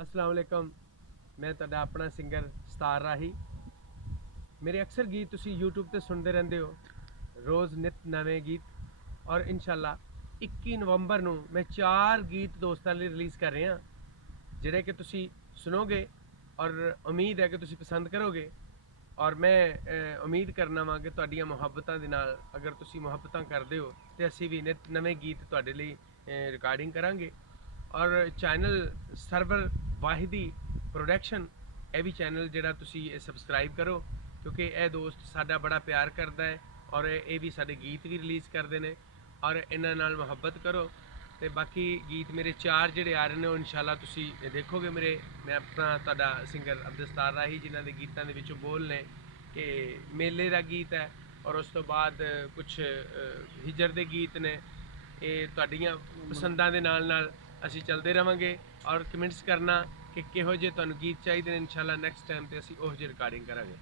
अस्सलाम वालेकुम। मैं तुहाडा अपना सिंगर सतार राही। मेरे अक्सर गीत तुसी यूट्यूब ते सुनते रहंदे हो, रोज़ नित नवें गीत। और इंशाअल्लाह 21 नवंबर ਨੂੰ मैं 4 गीत दोस्तां ਲਈ रिलीज़ कर रहा ਜਿਹੜੇ कि तुसी सुनोगे और उम्मीद है कि तुसी पसंद करोगे। और मैं उम्मीद करना ਵਾ कि ਤੁਹਾਡੀਆਂ ਮੁਹੱਬਤਾਂ ਦੇ ਨਾਲ ਅਗਰ ਤੁਸੀਂ ਮੁਹੱਬਤਾਂ ਕਰਦੇ ਹੋ ਤੇ ਅਸੀਂ ਵੀ ਨਿਤ ਨਵੇਂ ਗੀਤ ਤੁਹਾਡੇ ਲਈ ਰਿਕਾਰਡਿੰਗ ਕਰਾਂਗੇ। और चैनल ਸਰਵਰ ਵਾਹਿਦੀ प्रोडक्शन ਇਹ ਵੀ ਚੈਨਲ ਜਿਹੜਾ ਤੁਸੀਂ ਸਬਸਕ੍ਰਾਈਬ ਕਰੋ, ਕਿਉਂਕਿ ਇਹ ਦੋਸਤ ਸਾਡਾ ਬੜਾ ਪਿਆਰ ਕਰਦਾ ਹੈ ਔਰ ਇਹ ਵੀ ਸਾਡੇ ਗੀਤ ਵੀ ਰਿਲੀਜ਼ ਕਰਦੇ ਨੇ ਔਰ ਇਹਨਾਂ ਨਾਲ ਮੁਹੱਬਤ ਕਰੋ। ਤੇ ਬਾਕੀ ਗੀਤ ਮੇਰੇ 4 ਜਿਹੜੇ ਆ ਰਹੇ ਨੇ ਉਹ ਇਨਸ਼ਾਅੱਲਾ ਤੁਸੀਂ ਦੇਖੋਗੇ। ਮੈਂ ਆਪਣਾ ਤੁਹਾਡਾ ਸਿੰਗਰ ਅਬਦੁਲਸਤਾਰ ਰਾਹੀ ਜਿਨ੍ਹਾਂ ਦੇ ਗੀਤਾਂ ਦੇ ਵਿੱਚੋਂ ਬੋਲ ਨੇ ਕਿ ਮੇਲੇ ਦਾ ਗੀਤ ਹੈ ਔਰ ਉਸ ਤੋਂ ਬਾਅਦ ਕੁਝ ਹਿਜਰ ਦੇ ਗੀਤ ਨੇ। ਇਹ ਤੁਹਾਡੀਆਂ ਪਸੰਦਾਂ ਦੇ ਨਾਲ ਅਸੀਂ ਚੱਲਦੇ ਰਵਾਂਗੇ ਔਰ ਕਮੈਂਟਸ ਕਰਨਾ ਕਿ ਕਿਹੋ ਜਿਹੇ ਤੁਹਾਨੂੰ ਗੀਤ ਚਾਹੀਦੇ ਨੇ। ਇਨਸ਼ਾਅੱਲਾ ਨੈਕਸਟ ਟਾਈਮ ਤੇ ਅਸੀਂ ਉਹ ਜਿਹੀ ਰਿਕਾਰਡਿੰਗ ਕਰਾਂਗੇ।